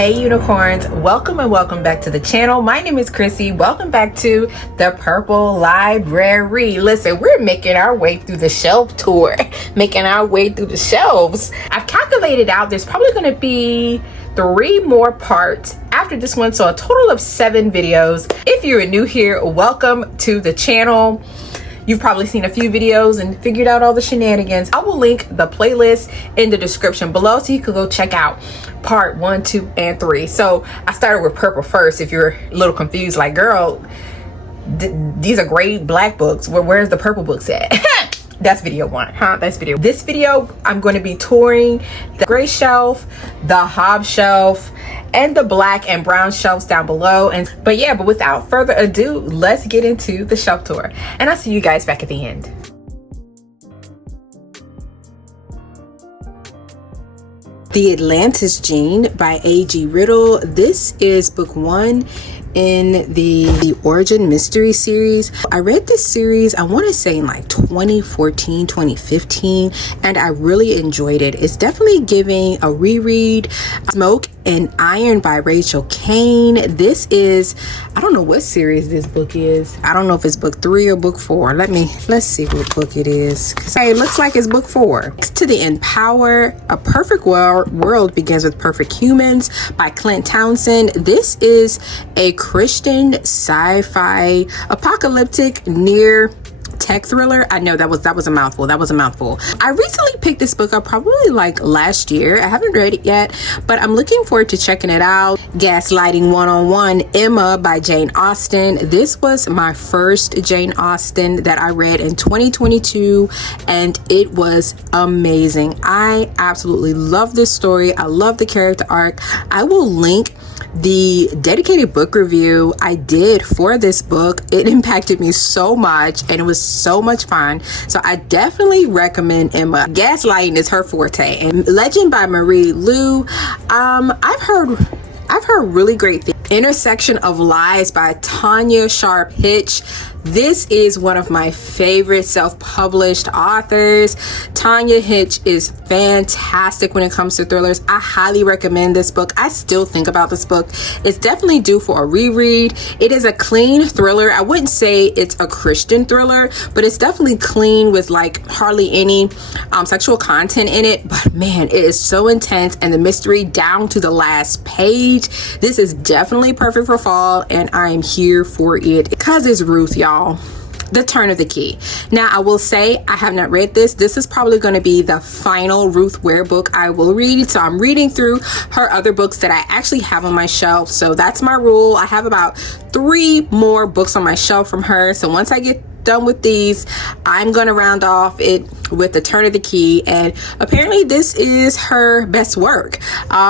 Hey unicorns, welcome and welcome back to the channel. My name is Chrissy. Welcome back to the Purple Library. Listen, we're making our way through the shelf tour, making our way through the shelves. I've calculated out there's probably going to be 3 more parts after this one, so a total of 7 videos. If you're new here, welcome to the channel. You've probably seen a few videos and figured out all the shenanigans. I will link the playlist in the description below so you can go check out part 1, 2, and 3. So I started with purple first. If you're a little confused, like, girl, these are gray black books. Where's the purple books at? That's video 1, huh? That's video. This video, I'm going to be touring the gray shelf, the Hobb shelf, and the black and brown shelves down below. But without further ado, let's get into the shelf tour. And I'll see you guys back at the end. The Atlantis Gene by A.G. Riddle. This is book 1 in the Origin Mystery series. I read this series, I want to say in like 2014, 2015, and I really enjoyed it. It's definitely giving a reread. Smoke and Iron by Rachel Kane. This is, I don't know what series this book is. I don't know if it's book 3 or book 4. Let's see what book it is. It looks like it's book 4. Next to the Empower, A Perfect World Begins with Perfect Humans by Clint Townsend. This is a Christian sci-fi apocalyptic near tech thriller. I know that was a mouthful. I recently picked this book up probably like last year. I haven't read it yet, but I'm looking forward to checking it out. Gaslighting 101, Emma by Jane Austen. This was my first Jane Austen that I read in 2022, and it was amazing. I absolutely love this story. I love the character arc. I will link the dedicated book review I did for this book. It impacted me so much and it was so much fun. So I definitely recommend Emma. Gaslighting is her forte. And Legend by Marie Lu. I've heard really great things. Intersection of Lies by Tanya Sharp Hitch. This is one of my favorite self-published authors. Tanya Hitch is fantastic when it comes to thrillers. I highly recommend this book. I still think about this book. It's definitely due for a reread. It is a clean thriller. I wouldn't say it's a Christian thriller, but it's definitely clean with like hardly any sexual content in it. But man, it is so intense, and the mystery down to the last page. This is definitely perfect for fall, and I am here for it because it's Ruth, y'all. The Turn of the Key. Now, I will say I have not read this. This is probably going to be the final Ruth Ware book I will read. So I'm reading through her other books that I actually have on my shelf. So that's my rule. I have about 3 more books on my shelf from her. So once I get done with these, I'm gonna round off it with The Turn of the Key, and apparently this is her best work.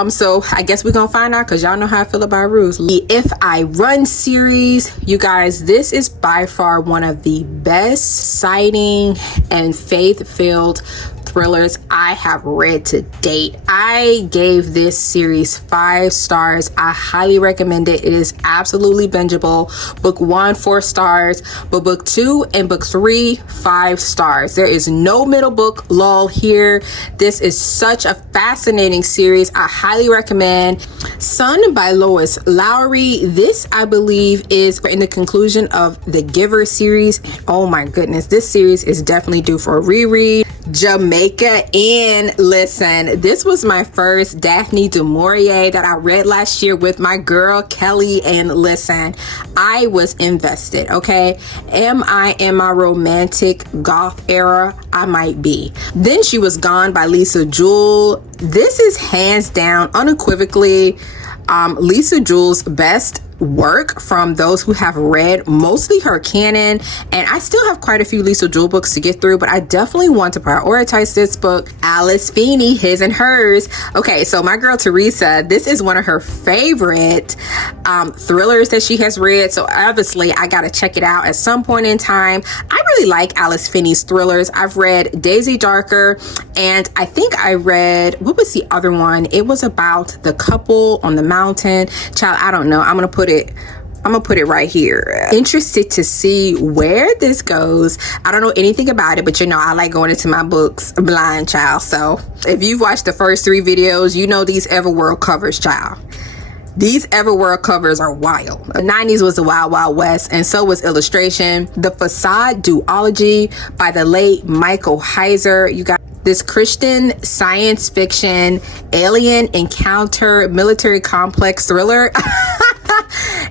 So I guess we're gonna find out, because y'all know how I feel about Ruth. The If I Run series, you guys, this is by far one of the best exciting and faith-filled thrillers I have read to date. I gave this series 5 stars. I highly recommend it. It is absolutely bingeable. Book 1, 4 stars, but book 2 and book 3, 5 stars. There is no middle book lull here. This is such a fascinating series. I highly recommend. Sun by Lois Lowry. This, I believe, is in the conclusion of the Giver series. Oh my goodness, this series is definitely due for a reread. Jamaica Inn. Listen, this was my first Daphne du Maurier that I read last year with my girl Kelly, and listen, I was invested. Okay, am I in my romantic goth era? I might be. Then She Was Gone by Lisa Jewell. This is hands down, unequivocally, Lisa Jewell's best work from those who have read mostly her canon, and I still have quite a few Lisa Jewell books to get through, but I definitely want to prioritize this book. Alice Feeney, His and Hers. Okay, so my girl Teresa, this is one of her favorite thrillers that she has read, so obviously I gotta check it out at some point in time. I really like Alice Feeney's thrillers. I've read Daisy Darker, and I think I read, what was the other one? It was about the couple on the mountain. Child, I don't know. I'm gonna put it right here. Interested to see where this goes. I don't know anything about it, but you know, I like going into my books blind, child. So if you've watched the first 3 videos, you know these Everworld covers, child. These Everworld covers are wild. The 90s was the Wild Wild West, and so was illustration. The Facade Duology by the late Michael Heiser. You got this Christian science fiction alien encounter military complex thriller.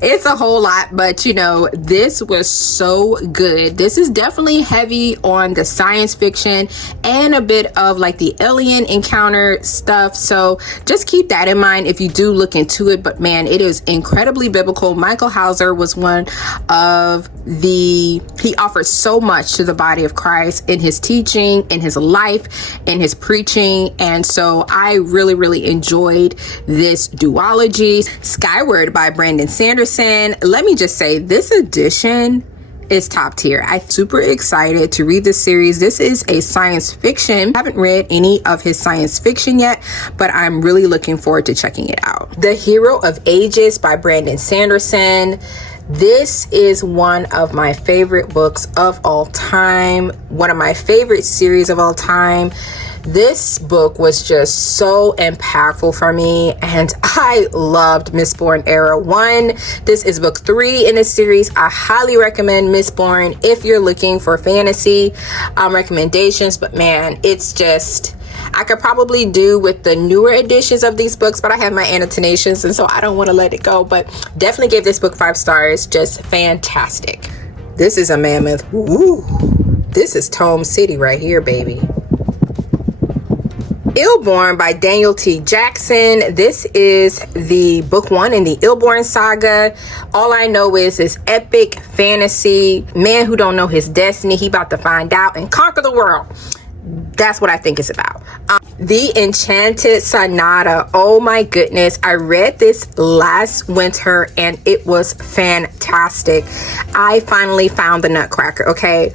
It's a whole lot, but you know, this was so good. This is definitely heavy on the science fiction and a bit of like the alien encounter stuff, so just keep that in mind if you do look into it. But man, it is incredibly biblical. Michael Heiser was one of he offered so much to the body of Christ in his teaching, in his life, in his preaching, and so I really enjoyed this duology. Skyward by Brandon Sanderson. Let me just say, this edition is top tier. I'm super excited to read this series. This is a science fiction. I haven't read any of his science fiction yet, but I'm really looking forward to checking it out. The Hero of Ages by Brandon Sanderson. This is one of my favorite books of all time, one of my favorite series of all time. This book was just so impactful for me, and I loved Mistborn Era 1. This is book 3 in this series. I highly recommend Mistborn if you're looking for fantasy recommendations, but man, it's just, I could probably do with the newer editions of these books, but I have my annotations, and so I don't want to let it go. But definitely give this book 5 stars. Just fantastic. This is a mammoth. Ooh, this is Tome City right here, baby. Illborn by Daniel T. Jackson. This is the book 1 in the Illborn saga. All I know is this epic fantasy man who don't know his destiny. He about to find out and conquer the world. That's what I think it's about. The Enchanted Sonata. Oh my goodness. I read this last winter and it was fantastic. I finally found the Nutcracker, okay?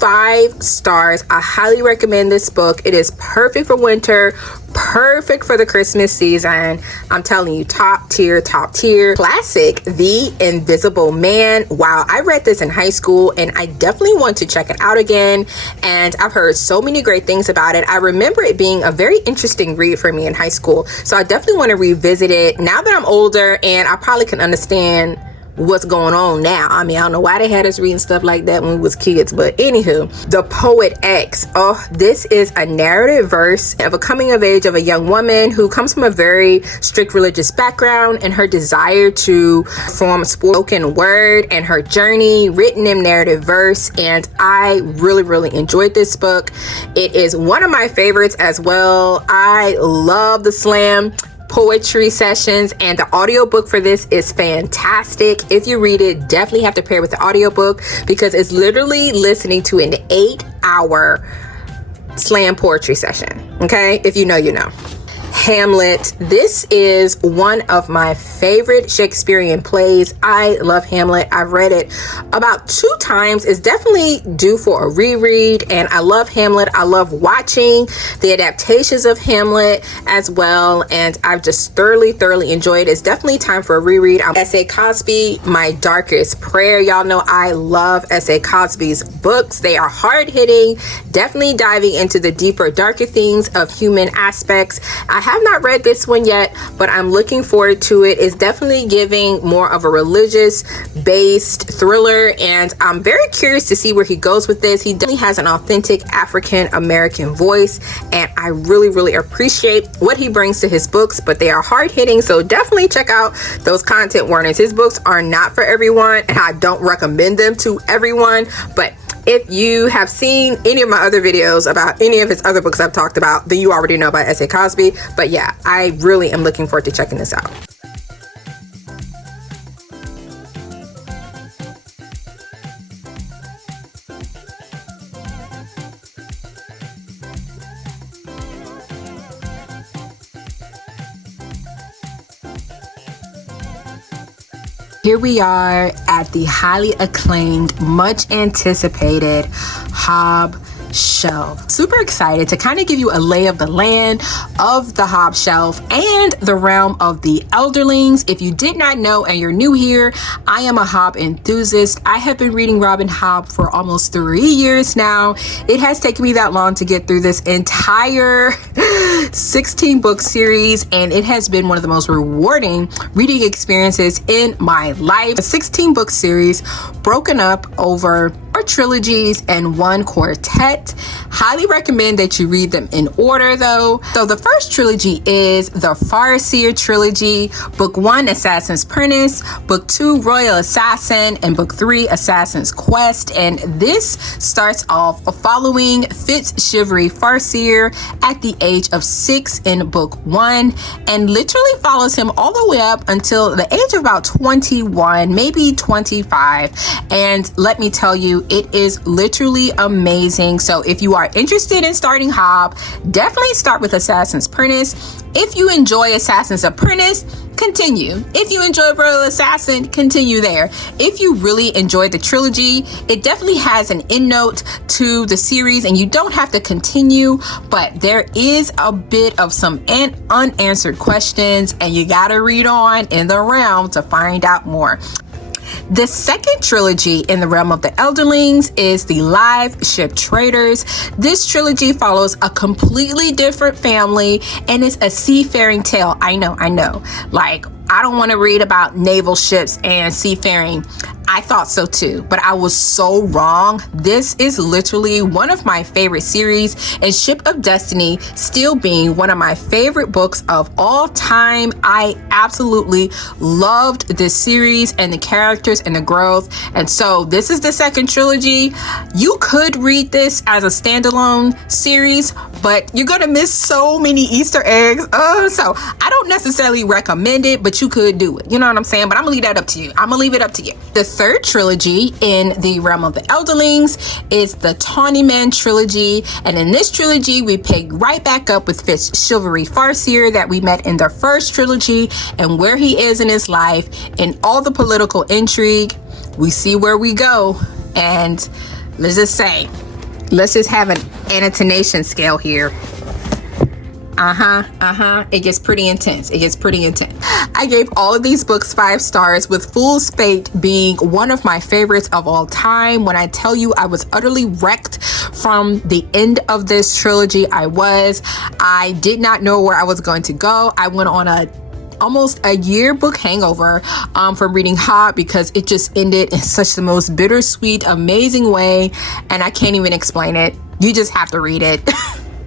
5 stars. I highly recommend this book. It is perfect for winter, perfect for the Christmas season. I'm telling you, top tier. Classic, The Invisible Man. Wow, I read this in high school and I definitely want to check it out again, and I've heard so many great things about it. I remember it being a very interesting read for me in high school, so I definitely want to revisit it now that I'm older and I probably can understand what's going on now. I mean, I don't know why they had us reading stuff like that when we was kids, but anywho. The Poet X. Oh, this is a narrative verse of a coming of age of a young woman who comes from a very strict religious background, and her desire to form spoken word and her journey written in narrative verse. And I really enjoyed this book. It is one of my favorites as well. I love the slam poetry sessions, and the audiobook for this is fantastic. If you read it, definitely have to pair with the audiobook because it's literally listening to an 8-hour slam poetry session. Okay, if you know, you know. Hamlet. This is one of my favorite Shakespearean plays. I love Hamlet. I've read it about 2 times. It's definitely due for a reread, and I love Hamlet. I love watching the adaptations of Hamlet as well, and I've just thoroughly enjoyed it. It's definitely time for a reread. S.A. Cosby, My Darkest Prayer. Y'all know I love S.A. Cosby's books. They are hard-hitting, definitely diving into the deeper, darker themes of human aspects. I have not read this one yet, but I'm looking forward to it. It's definitely giving more of a religious based thriller, and I'm very curious to see where he goes with this. He definitely has an authentic African American voice, and I really appreciate what he brings to his books, but they are hard hitting, so definitely check out those content warnings. His books are not for everyone, and I don't recommend them to everyone, but if you have seen any of my other videos about any of his other books I've talked about, then you already know about S.A. Cosby. But yeah, I really am looking forward to checking this out. Here we are at the highly acclaimed, much anticipated Hobb Shelf. Super excited to kind of give you a lay of the land of the Hobb Shelf and the realm of the elderlings. If you did not know and you're new here, I am a Hobb enthusiast. I have been reading Robin Hobb for almost 3 years now. It has taken me that long to get through this entire 16 book series, and it has been one of the most rewarding reading experiences in my life. A 16 book series broken up over 4 trilogies and 1 quartet. Highly recommend that you read them in order though. So the first trilogy is the Farseer trilogy. Book 1, Assassin's Apprentice. Book 2, Royal Assassin. And Book 3, Assassin's Quest. And this starts off following Fitzchivalry Farseer at the age of 6 in Book 1, and literally follows him all the way up until the age of about 21, maybe 25. And let me tell you, it is literally amazing. So if you are interested in starting Hobb, definitely start with Assassin's Apprentice. If you enjoy Assassin's Apprentice, continue. If you enjoy Royal Assassin, continue there. If you really enjoyed the trilogy, it definitely has an endnote to the series and you don't have to continue, but there is a bit of some unanswered questions and you gotta read on in the realm to find out more. The second trilogy in the realm of the elderlings is the Live Ship Traders. This trilogy follows a completely different family and is a seafaring tale. I know. Like, I don't want to read about naval ships and seafaring. I thought so too, but I was so wrong. This is literally one of my favorite series, and Ship of Destiny still being one of my favorite books of all time. I absolutely loved this series and the characters and the growth. And so this is the second trilogy. You could read this as a standalone series, but you're gonna miss so many Easter eggs. So I don't necessarily recommend it, but you could do it. You know what I'm saying? But I'm gonna leave that up to you. I'm gonna leave it up to you. The third trilogy in the realm of the elderlings is the Tawnyman trilogy, and in this trilogy we pick right back up with Fitzchivalry Farseer that we met in the first trilogy, and where he is in his life and all the political intrigue. We see where we go, and let's just have an intonation scale here. It gets pretty intense. I gave all of these books 5 stars, with Fool's Fate being one of my favorites of all time. When I tell you I was utterly wrecked from the end of this trilogy, I did not know where I was going to go. I went on almost a year book hangover from reading Hobb, because it just ended in such the most bittersweet, amazing way, and I can't even explain it. You just have to read it.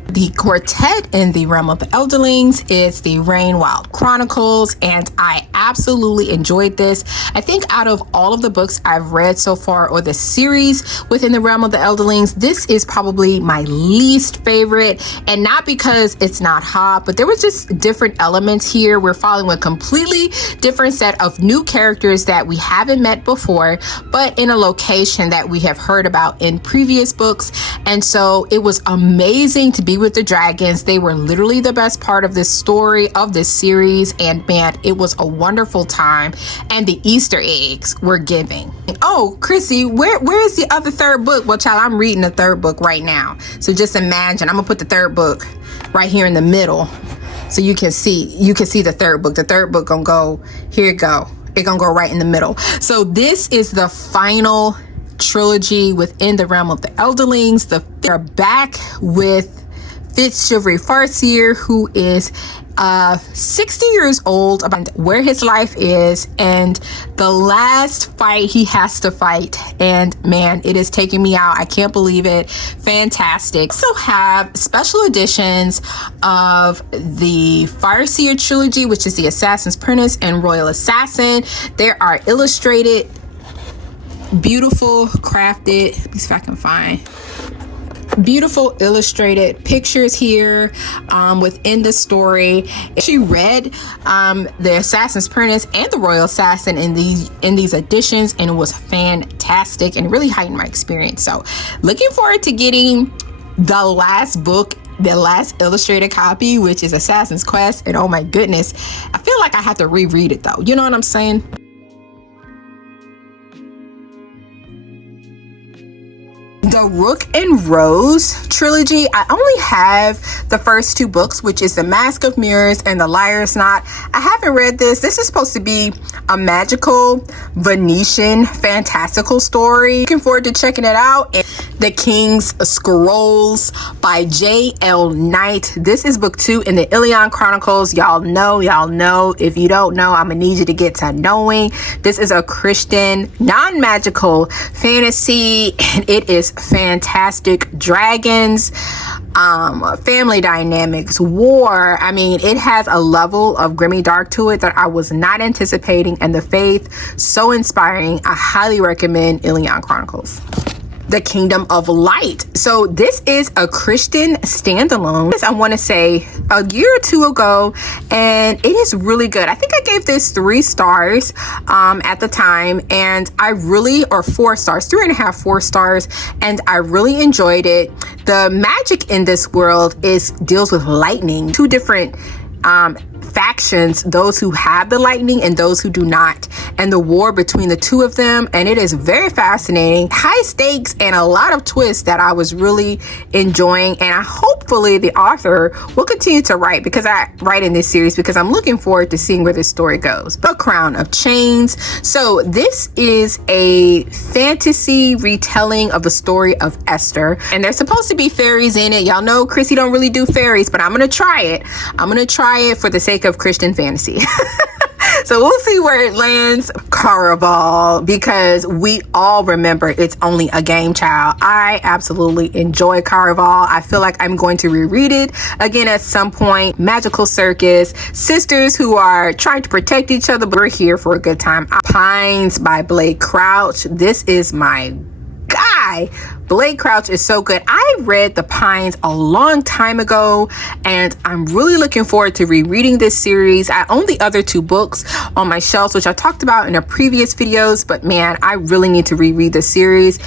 The quartet in the realm of the elderlings is the Rainwild Chronicles, and I absolutely enjoyed this. I think out of all of the books I've read so far, or the series within the realm of the elderlings, this is probably my least favorite, and not because it's not Hobb, but there was just different elements here. We're following a completely different set of new characters that we haven't met before, but in a location that we have heard about in previous books. And so it was amazing to be with the dragons. They were literally the best part of this story, of this series, and man, it was a wonderful time, and the Easter eggs were giving. Oh, Chrissy, where's the other third book? Well, child, I'm reading the third book right now, so just imagine I'm gonna put the third book right here in the middle so you can see the third book. The third book gonna go, here it go, it gonna go right in the middle. So this is the final trilogy within the realm of the elderlings. They're back with Fitzchivalry Farseer, who is 60 years old, about where his life is and the last fight he has to fight, and man, it is taking me out. I can't believe it. Fantastic. Also have special editions of the Farseer trilogy, which is the Assassin's Apprentice and Royal Assassin. There are illustrated, beautiful, crafted, let me see if I can find beautiful illustrated pictures here within the story. She read the Assassin's Apprentice and the Royal Assassin in these editions, and it was fantastic and really heightened my experience. So looking forward to getting the last book, the last illustrated copy, which is Assassin's Quest. And oh my goodness, I feel like I have to reread it though. You know what I'm saying? The Rook and Rose trilogy. I only have the first two books, which is The Mask of Mirrors and The Liar's Knot. I haven't read this. This is supposed to be a magical Venetian fantastical story. Looking forward to checking it out. And The King's Scrolls by J.L. Knight. This is book 2 in the Ilion Chronicles. Y'all know. If you don't know, I'm gonna need you to get to knowing. This is a Christian non-magical fantasy, and it is fantastic. Dragons, family dynamics, war. I mean, it has a level of grimy dark to it that I was not anticipating, and the faith, so inspiring. I highly recommend Ilion Chronicles. The Kingdom of Light. So this is a Christian standalone, I want to say a year or two ago, and it is really good. I think I gave this 3 stars at the time, and I really, or 4 stars, 3.5, 4 stars, and I really enjoyed it. The magic in this world deals with lightning, 2 different factions, those who have the lightning and those who do not, and the war between the 2 of them. And it is very fascinating, high stakes, and a lot of twists that I was really enjoying. And hopefully the author will continue to write, because I write in this series, because I'm looking forward to seeing where this story goes. The Crown of Chains. So this is a fantasy retelling of the story of Esther, and there's supposed to be fairies in it. Y'all know Chrissy don't really do fairies, but I'm gonna try it. I'm gonna try it for the sake of Christian fantasy. So we'll see where it lands. Caraval, because we all remember It's Only a Game, child. I absolutely enjoy Caraval. I feel like I'm going to reread it again at some point. Magical circus, sisters who are trying to protect each other, but we're here for a good time. Pines by Blake Crouch. This is my guy. Blake Crouch is so good. I read The Pines a long time ago, and I'm really looking forward to rereading this series. I own the other 2 books on my shelves, which I talked about in a previous videos, but man, I really need to reread the series.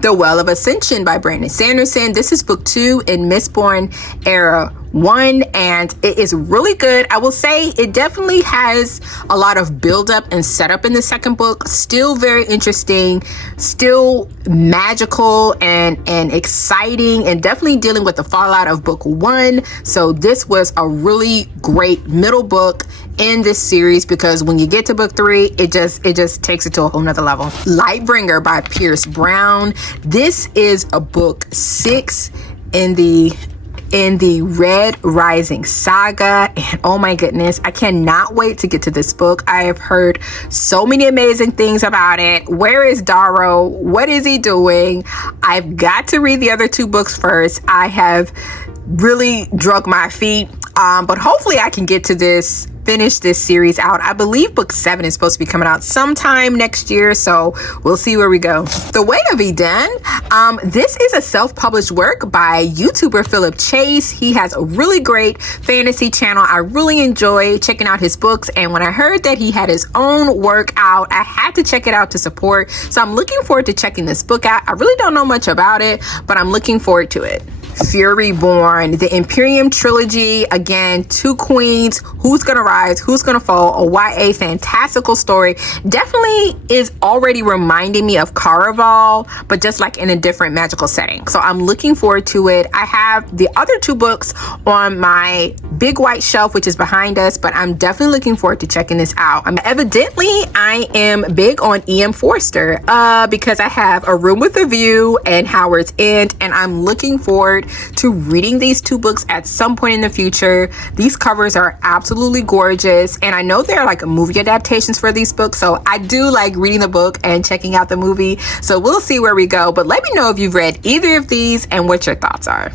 The Well of Ascension by Brandon Sanderson. This is book 2 in Mistborn Era 1, and it is really good. I will say it definitely has a lot of build-up and setup in the second book. Still very interesting, still magical and exciting, and definitely dealing with the fallout of book 1. So this was a really great middle book in this series, because when you get to book 3, it just takes it to a whole nother level. Lightbringer by Pierce Brown. This is a book 6 in the Red Rising saga, and oh my goodness, I cannot wait to get to this book. I have heard so many amazing things about it. Where is Darrow? What is he doing? I've got to read the other 2 books first. I have really drug my feet, but hopefully I can get to finish this series out. I believe book 7 is supposed to be coming out sometime next year, so we'll see where we go. The Way of Eden. This is a self-published work by YouTuber Philip Chase. He has a really great fantasy channel. I really enjoy checking out his books, and when I heard that he had his own work out, I had to check it out to support. So I'm looking forward to checking this book out. I really don't know much about it, but I'm looking forward to it. Furyborn, the Imperium trilogy. Again, 2 queens. Who's gonna rise? Who's gonna fall? A YA fantastical story. Definitely is already reminding me of Caraval, but just like in a different magical setting. So I'm looking forward to it. I have the other 2 books on my big white shelf, which is behind us, but I'm definitely looking forward to checking this out. Evidently, I am big on E.M. Forster because I have A Room with a View and Howard's End, and I'm looking forward to reading these 2 books at some point in the future. These covers are absolutely gorgeous, and I know there are like movie adaptations for these books, so I do like reading the book and checking out the movie. So we'll see where we go, but let me know if you've read either of these and what your thoughts are.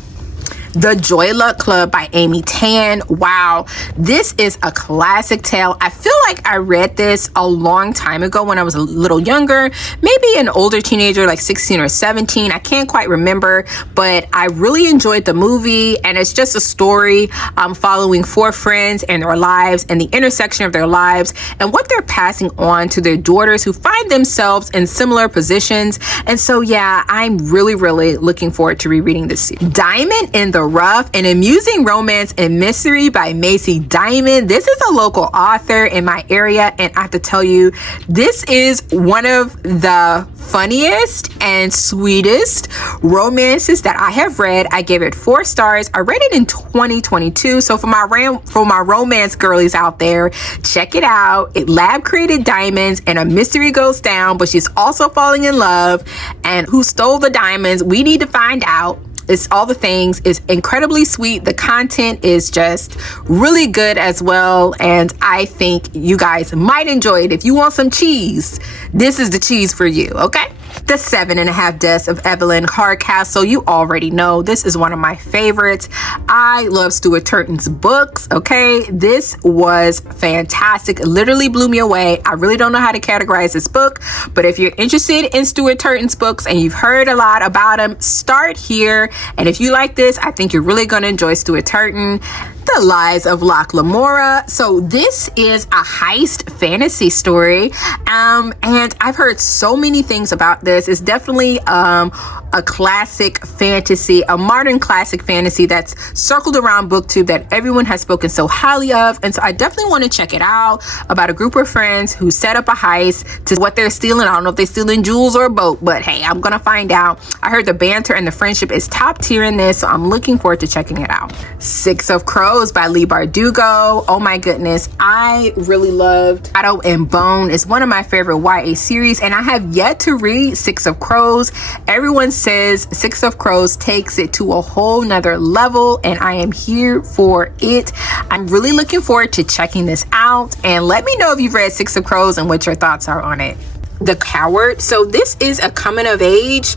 The Joy Luck Club by Amy Tan. Wow, this is a classic tale. I feel like I read this a long time ago when I was a little younger, maybe an older teenager, like 16 or 17. I can't quite remember, but I really enjoyed the movie, and it's just a story following 4 friends and their lives and the intersection of their lives and what they're passing on to their daughters who find themselves in similar positions. And so, yeah, I'm really looking forward to rereading this series. Diamond in the Rough, an amusing romance and mystery by Macy Diamond. This is a local author in my area, and I have to tell you, this is one of the funniest and sweetest romances that I have read. I gave it 4 stars. I read it in 2022. So for my romance girlies out there, check it out. It lab created diamonds and a mystery goes down, but she's also falling in love. And who stole the diamonds? We need to find out. It's all the things. It's incredibly sweet. The content is just really good as well. And I think you guys might enjoy it. If you want some cheese, this is the cheese for you, okay? The 7.5 Deaths of Evelyn Hardcastle. You already know this is one of my favorites. I love Stuart Turton's books, okay? This was fantastic. It literally blew me away. I really don't know how to categorize this book, but if you're interested in Stuart Turton's books and you've heard a lot about him, start here. And if you like this, I think you're really going to enjoy Stuart Turton. The Lies of Locke Lamora. So this is a heist fantasy story, and I've heard so many things about this. It's definitely a classic fantasy, a modern classic fantasy that's circled around BookTube that everyone has spoken so highly of, and so I definitely want to check it out. About a group of friends who set up a heist to what they're stealing. I don't know if they're stealing jewels or a boat, but hey, I'm gonna find out. I heard the banter and the friendship is top tier in this, so I'm looking forward to checking it out. Six of Crows by Leigh Bardugo. Oh my goodness, I really loved Shadow and Bone. It's one of my favorite YA series, and I have yet to read Six of Crows. Everyone says Six of Crows takes it to a whole nother level, and I am here for it. I'm really looking forward to checking this out, and let me know if you've read Six of Crows and what your thoughts are on it. The Coward. So this is a coming of age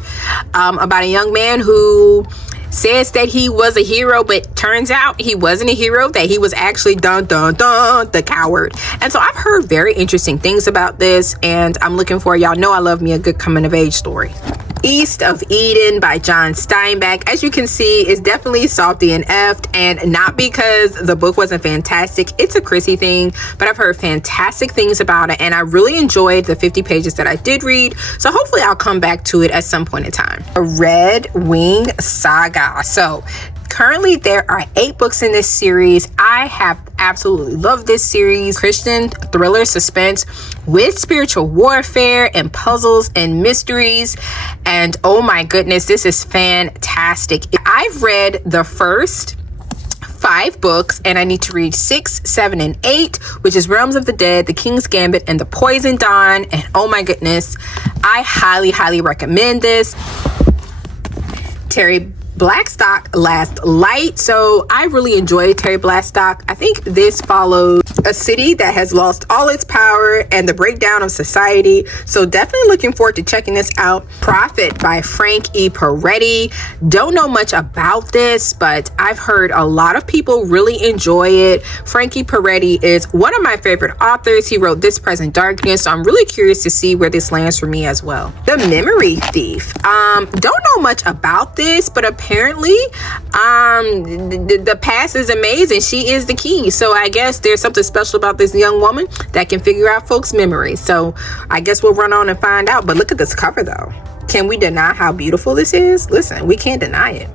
about a young man who says that he was a hero, but turns out he wasn't a hero, that he was actually the coward. And so I've heard very interesting things about this, and I'm looking for, y'all know I love me a good coming of age story. East of Eden by John Steinbeck. As you can see, it's definitely salty and effed, and not because the book wasn't fantastic. It's a Chrissie thing, but I've heard fantastic things about it, and I really enjoyed the 50 pages that I did read, so hopefully I'll come back to it at some point in time. A Red Wing Saga. So currently there are 8 books in this series. I have absolutely loved this series. Christian thriller suspense with spiritual warfare and puzzles and mysteries, and oh my goodness, this is fantastic. I've read the first 5 books, and I need to read 6, 7, and 8, which is Realms of the Dead, The King's Gambit, and The Poison Dawn. And oh my goodness, I highly recommend this. Terry Blackstock, Last Light. So I really enjoyed Terry Blackstock. I think this follows a city that has lost all its power and the breakdown of society. So definitely looking forward to checking this out. Prophet by Frank E. Peretti. Don't know much about this, but I've heard a lot of people really enjoy it. Frankie Peretti is one of my favorite authors. He wrote This Present Darkness, so I'm really curious to see where this lands for me as well. The Memory Thief. Don't know much about this, but apparently the past is amazing. She is the key, so I guess there's something special about this young woman that can figure out folks' memories. So I guess we'll run on and find out. But look at this cover though. Can we deny how beautiful this is? Listen, we can't deny it.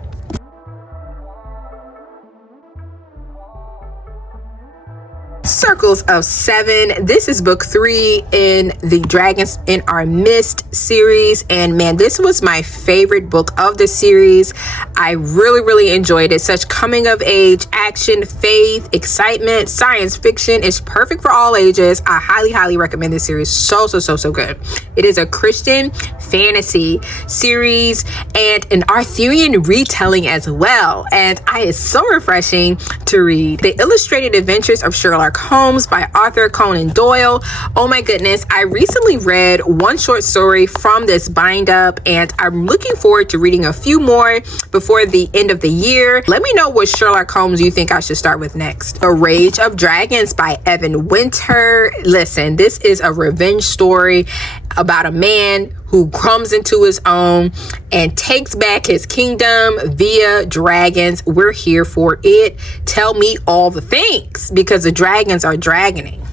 Circles of Seven. This is book 3 in the Dragons in Our Mist series, and man, this was my favorite book of the series. I really enjoyed it. Such coming of age action, faith, excitement, science fiction. It's perfect for all ages. I highly recommend this series. So good. It is a Christian fantasy series and an Arthurian retelling as well, and it's so refreshing to read. The Illustrated Adventures of Sherlock Holmes by Arthur Conan Doyle. Oh my goodness, I recently read one short story from this bind up, and I'm looking forward to reading a few more before the end of the year. Let me know what Sherlock Holmes you think I should start with next. A Rage of Dragons by Evan Winter. Listen, this is a revenge story about a man who comes into his own and takes back his kingdom via dragons. We're here for it. Tell me all the things, because the dragons are dragoning.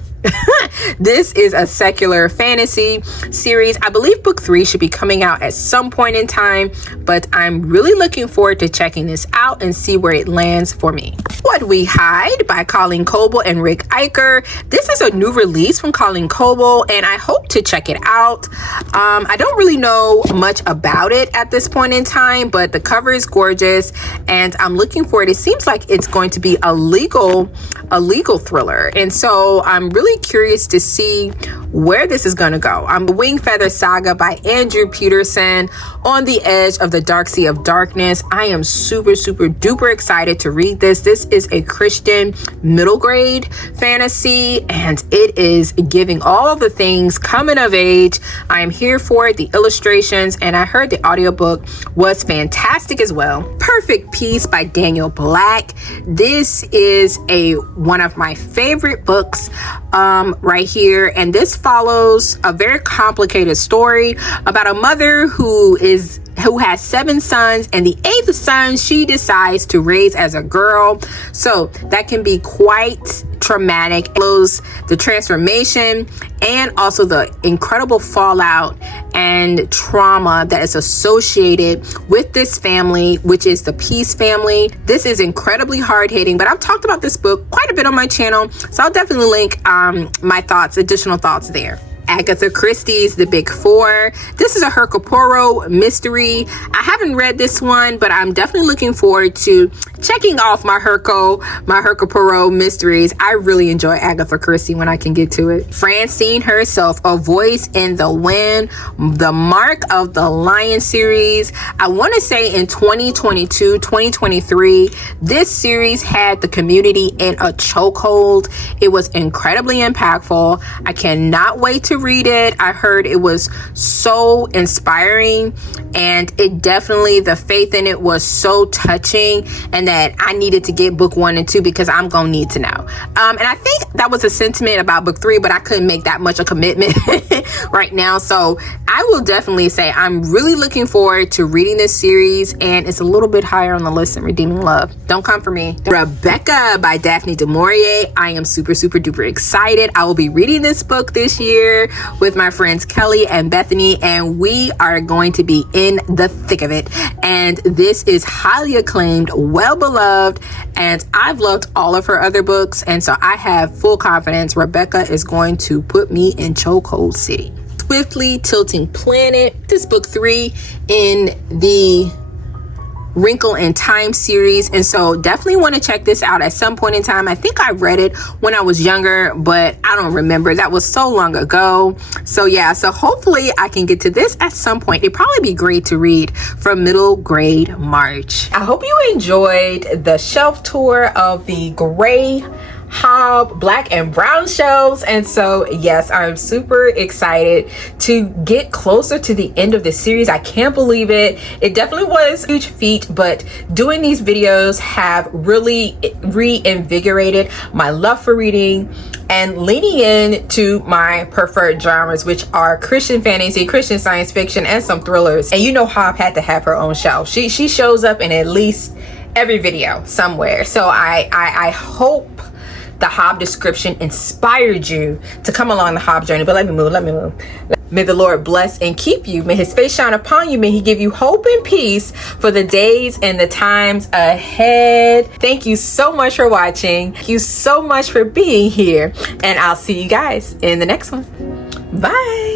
This is a secular fantasy series. I believe book 3 should be coming out at some point in time, but I'm really looking forward to checking this out and see where it lands for me. What We Hide by Colleen Coble and Rick Eicher. This is a new release from Colleen Coble, and I hope to check it out. I don't really know much about it at this point in time, but the cover is gorgeous, and I'm looking for it. It seems like it's going to be a legal thriller, and so I'm really curious to see where this is going to go. The Wing Feather Saga by Andrew Peterson, On the Edge of the Dark Sea of Darkness. I am super duper excited to read this. This is a Christian middle grade fantasy, and it is giving all the things coming of age. I am here for it. The illustrations, and I heard the audiobook was fantastic as well. Perfect Peace by Daniel Black. This is one of my favorite books right here, and this follows a very complicated story about a mother who has 7 sons, and the 8th son she decides to raise as a girl. So that can be quite traumatic. The transformation and also the incredible fallout and trauma that is associated with this family, which is the Peace family. This is incredibly hard-hitting, but I've talked about this book quite a bit on my channel, so I'll definitely link my additional thoughts there. Agatha Christie's The Big Four. This is a Hercule Poirot mystery. I haven't read this one, but I'm definitely looking forward to checking off my Hercule Poirot mysteries. I really enjoy Agatha Christie when I can get to it. Francine Herself, A Voice in the Wind, the Mark of the Lion series. I want to say in 2022, 2023, this series had the community in a chokehold. It was incredibly impactful. I cannot wait to read it. I heard it was so inspiring, and the faith in it was so touching, and that I needed to get book 1 and 2 because I'm gonna need to know. And I think that was a sentiment about book 3, but I couldn't make that much a commitment right now. So I will definitely say I'm really looking forward to reading this series, and it's a little bit higher on the list than Redeeming Love. Don't come for me. Rebecca by Daphne du Maurier. I am super duper excited. I will be reading this book this year with my friends Kelly and Bethany, and we are going to be in the thick of it. And this is highly acclaimed, well beloved, and I've loved all of her other books, and so I have full confidence Rebecca is going to put me in chokehold city. Swiftly Tilting Planet. This is book 3 in the Wrinkle in Time series, and so definitely want to check this out at some point in time. I think I read it when I was younger, but I don't remember. That was so long ago. So yeah, so hopefully I can get to this at some point. It'd probably be great to read from middle grade March. I hope you enjoyed the shelf tour of the gray Hobb black and brown shelves, and so yes, I'm super excited to get closer to the end of this series. I can't believe it. It definitely was a huge feat, but doing these videos have really reinvigorated my love for reading and leaning into my preferred genres, which are Christian fantasy, Christian science fiction, and some thrillers. And you know, Hobb had to have her own shelf. She shows up in at least every video somewhere. So I hope the Hobb description inspired you to come along the Hobb journey. But let me move. May the Lord bless and keep you. May his face shine upon you. May he give you hope and peace for the days and the times ahead. Thank you so much for watching. Thank you so much for being here. And I'll see you guys in the next one. Bye.